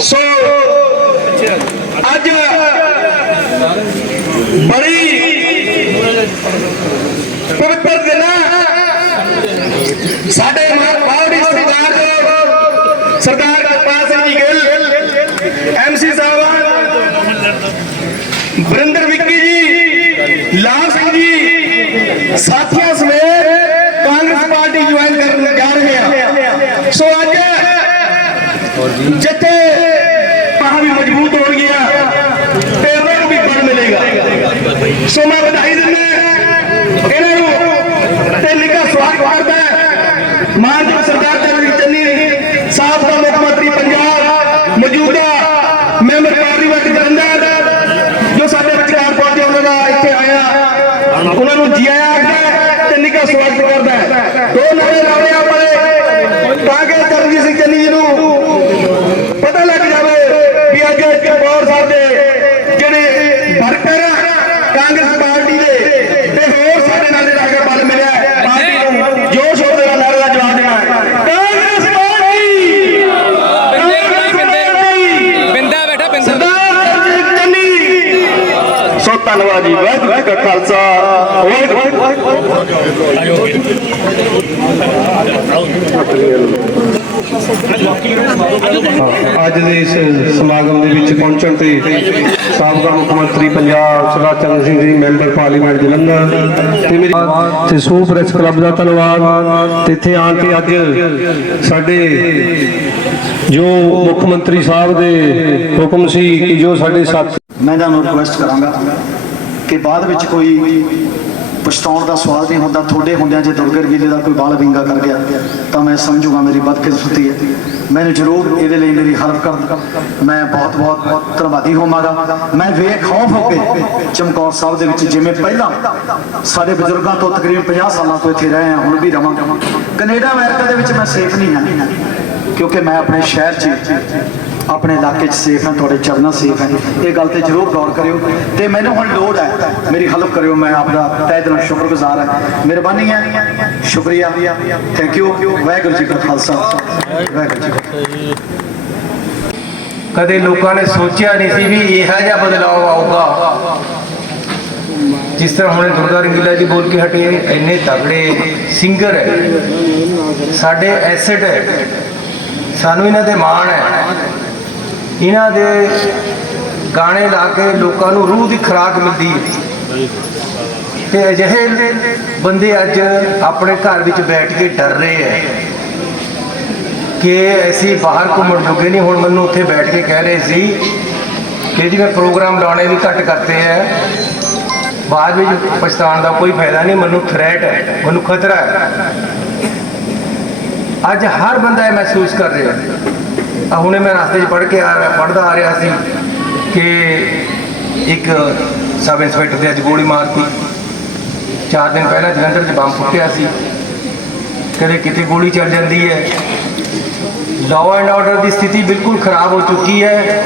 ਸੋ, ਅੱਜ ਬੜੀ ਪਵਿੱਤਰ ਦਿਨ ਸਾਡੇ ਮਾਵੜੀ ਸਰਦਾਰ ਜੋ, ਸਰਦਾਰ ਜਪਾਲ ਸਿੰਘ ਜੀ ਗਿੱਲ ਐਮਸੀ ਸਾਹਿਬ ਬਰਿੰਦਰ ਵਿੱਕੀ ਜੀ, ਲਾਲ ਸਿੰਘ ਜੀ, ਸਾਥੀਆਂ ਸਮੇਤ ਕਾਂਗਰਸ ਪਾਰਟੀ ਜੁਆਇਨ ਕਰਨ ਜਾ ਰਹੇ ਆ। ਸੋ ਅੱਜ ਜਿੱਥੇ ਪਾਹ ਵੀ ਮਜ਼ਬੂਤ ਹੋ ਗਿਆ ਤੇ ਉਹਨਾਂ ਨੂੰ ਵੀ ਬਲ ਮਿਲੇਗਾ ਸੋ ਮੈਂ ਵਧਾਈ ਦਿੰਦਾ ਇਹਨਾਂ ਨੂੰ ਤੇ ਨਿੱਘਾ ਸਵਾਗਤ ਕਰਦਾ ਮਾਨਯੋਗ ਸਰਦਾਰ ਚੰਨੀ ਚੰਨੀ ਸਾਹਿਬ ਦਾ ਮੁੱਖ ਮੰਤਰੀ ਪੰਜਾਬ ਮੌਜੂਦਾ ਮੈਂਬਰ ਪਾਰਲੀਮੈਂਟ ਜਲੰਧਰ, ਜੋ ਸਾਡੇ ਵਿਚਾਰ ਪਹੁੰਚੇ, ਉਹਨਾਂ ਦਾ ਇੱਥੇ ਆਇਆ। ਉਹਨਾਂ ਨੂੰ ਜੀ ਆਇਆਂ ਆਖਦਾ ਤੇ ਨਿੱਘਾ ਸਵਾਗਤ ਕਰਦਾ ਦੋ ਨਾਰੇ ਲਾਉਣੇ ਆਪਣੇ। ਤਾਂ ਕਿ ਚਰਨਜੀਤ ਸਿੰਘ ਚੰਨੀ ਜੀ ਨੂੰ ਪਤਾ ਲੱਗ ਜਾਵੇ ਵੀ ਅੱਜ ਚਮਕੌਰ ਸਾਹਿਬ ਦੇ ਜਿਹੜੇ ਵਰਕਰ ਆ, ਕਾਂਗਰਸ ਪਾਰਟੀ ਦੇ ਤੇ ਹੋਰ ਸਾਡੇ ਨਾਲ ਜਿਹੜਾ ਹੈਗਾ ਬਲ ਮਿਲਿਆ ਹੈ, ਪਾਰਟੀ ਨੂੰ ਜੋਸ਼ ਹੋਣ ਦੇ ਨਾਲ ਨਾਰੇ ਦਾ ਜਵਾਬ ਦੇਣਾ ਹੈ। ਕਾਂਗਰਸ ਪਾਰਟੀ ਕਾਂਗਰਸ ਪਾਰਟੀ ਬਿੰਦਾ ਬੈਠਾ ਬਿੰਦਾ ਸਰਦਾਰ ਚਰਨਜੀਤ ਚੰਨੀ ਧੰਨਵਾਦ ਜੀ, ਵਾਹਿਗੁਰੂ ਜੀ ਕਾ ਖਾਲਸਾ ਅੱਜ ਦੇ ਇਸ ਸਮਾਗਮ ਦੇ ਵਿੱਚ ਪਹੁੰਚਣ ਤੇ ਸਾਬਕਾ ਮੁੱਖ ਮੰਤਰੀ ਪੰਜਾਬ ਸਰਦਾਰ ਚਰਨ ਸਿੰਘ ਜੀ, ਮੈਂਬਰ ਪਾਰਲੀਮੈਂਟ ਜਲੰਧਰ ਤੇ ਮੇਰੀ ਤੇ ਸੂ ਪ੍ਰੈਸ ਕਲੱਬ ਦਾ ਧੰਨਵਾਦ। ਤੇ ਇੱਥੇ ਆਣ ਕੇ ਅੱਜ ਸਾਡੇ ਜੋ ਮੁੱਖ ਮੰਤਰੀ ਸਾਹਿਬ ਦੇ ਹੁਕਮ ਸੀ ਕਿ ਜੋ ਸਾਡੇ ਸਾਥੀ ਮੈਂ ਤੁਹਾਨੂੰ ਰਿਕੁਐਸਟ ਕਰਾਂਗਾ ਕਿ ਬਾਅਦ ਵਿੱਚ ਕੋਈ ਪਛਤਾਉਣ ਦਾ ਸਵਾਲ ਨਹੀਂ ਹੁੰਦਾ, ਤੁਹਾਡੇ ਹੁੰਦਿਆਂ ਜੇ ਦੁਰਗਰ ਵੀਲੇ ਦਾ ਕੋਈ ਬਾਲ ਵਿੰਗਾ ਕਰ ਗਿਆ, ਤਾਂ ਮੈਂ ਸਮਝੂਗਾ ਮੇਰੀ ਬਦਕਿਸਮਤੀ ਹੈ। ਮੈਨੂੰ ਜ਼ਰੂਰ ਇਹਦੇ ਲਈ ਮੇਰੀ ਹੈਲਪ ਕਰਨ ਮੈਂ ਬਹੁਤ ਬਹੁਤ ਬਹੁਤ ਧੰਨਵਾਦੀ ਹੋਵਾਂਗਾ। ਮੈਂ ਬੇਖੌਫ ਹੋ ਕੇ ਚਮਕੌਰ ਸਾਹਿਬ ਦੇ ਵਿੱਚ ਜਿਵੇਂ ਪਹਿਲਾਂ ਸਾਡੇ ਬਜ਼ੁਰਗਾਂ ਤੋਂ ਤਕਰੀਬਨ 50 ਸਾਲਾਂ ਤੋਂ ਇੱਥੇ ਰਹੇ ਹਾਂ ਹੁਣ ਵੀ ਰਵਾਂਗਾ ਕੈਨੇਡਾ ਅਮਰੀਕਾ ਦੇ ਵਿੱਚ ਮੈਂ ਸੇਫ ਨਹੀਂ ਹਾਂ, ਕਿਉਂਕਿ ਮੈਂ ਆਪਣੇ ਸ਼ਹਿਰ 'ਚ ਆਪਣੇ ਇਲਾਕੇ 'ਚ ਸੇਫ ਹੈ ਤੁਹਾਡੇ ਚਰਨਾਂ ਸੇਫ ਹੈ ਇਹ ਗੱਲ ਤੇ ਜ਼ਰੂਰ ਗੌਰ ਕਰਿਓ। ਤੇ ਮੈਨੂੰ ਹੁਣ ਲੋੜ ਹੈ, ਮੇਰੀ ਹੈਲਪ ਕਰਿਓ, ਮੈਂ ਆਪਦਾ ਤਹਿ ਦਿਲੋਂ ਸ਼ੁਕਰਗੁਜ਼ਾਰ ਹਾਂ। ਮਿਹਰਬਾਨੀ ਹੈ, ਸ਼ੁਕਰੀਆ। ਥੈਂਕ ਯੂ ਵਾਹਿਗੁਰੂ ਜੀ ਕਾ ਖਾਲਸਾ। ਵਾਹਿਗੁਰੂ ਜੀ ਕੀ ਕਦੇ ਲੋਕਾਂ ਨੇ ਸੋਚਿਆ ਨਹੀਂ ਸੀ ਵੀ ਇਹੋ ਜਿਹਾ ਬਦਲਾਅ ਆਊਗਾ। ਜਿਸ ਤਰ੍ਹਾਂ ਹੁਣੇ ਦੁਰਗਾ ਰੰਗੀਲਾ ਜੀ ਬੋਲ ਕੇ ਹਟੇ, ਇੰਨੇ ਤਗੜੇ ਸਿੰਗਰ ਹੈ। ਸਾਡੇ ਐਸੈਟ ਹੈ। ਸਾਨੂੰ ਇਹਨਾਂ ਤੇ ਮਾਣ ਹੈ। ਇਹਨਾਂ ਦੇ ਗਾਣੇ ਲਾ ਕੇ ਲੋਕਾਂ ਨੂੰ ਰੂਹ ਦੀ ਖੁਰਾਕ ਮਿਲਦੀ ਹੈ। ਤੇ ਅਜਿਹੇ ਬੰਦੇ ਅੱਜ ਆਪਣੇ ਘਰ ਵਿੱਚ ਬੈਠ ਕੇ ਡਰ ਰਹੇ ਹੈ ਕਿ ਅਸੀਂ ਬਾਹਰ ਘੁੰਮਣ ਜੋਗੇ ਨਹੀਂ। ਹੁਣ ਮੈਨੂੰ ਉੱਥੇ ਬੈਠ ਕੇ ਕਹਿ ਰਹੇ ਸੀ ਕਿ ਜੀ ਮੈਂ ਪ੍ਰੋਗਰਾਮ ਲਾਉਣੇ ਵੀ ਘੱਟ ਕਰਤੇ ਹੈ। ਬਾਅਦ ਵਿੱਚ ਪਛਤਾਉਣ ਦਾ ਕੋਈ ਫਾਇਦਾ ਨਹੀਂ, ਮੈਨੂੰ ਥ੍ਰੈਟ ਹੈ, ਮੈਨੂੰ ਖਤਰਾ ਹੈ। ਅੱਜ ਹਰ ਬੰਦਾ ਇਹ ਮਹਿਸੂਸ ਕਰ ਰਿਹਾ ਆ ਹੁਣੇ ਮੈਂ ਰਸਤੇ 'ਚ ਪੜ੍ਹ ਕੇ ਆ ਰਿਹਾ, ਪੜ੍ਹਦਾ ਆ ਰਿਹਾ ਸੀ ਕਿ ਇੱਕ ਸਬ ਇੰਸਪੈਕਟਰ ਦੇ ਅੱਜ ਗੋਲੀ ਮਾਰਤੀ। ਚਾਰ ਦਿਨ ਪਹਿਲਾਂ ਜਲੰਧਰ 'ਚ ਬੰਬ ਫੁੱਟਿਆ ਸੀ। ਕਦੇ ਕਿਤੇ ਗੋਲੀ ਚੱਲ ਜਾਂਦੀ ਹੈ। ਲਾਅ ਐਂਡ ਆਰਡਰ ਦੀ ਸਥਿਤੀ ਬਿਲਕੁਲ ਖਰਾਬ ਹੋ ਚੁੱਕੀ ਹੈ।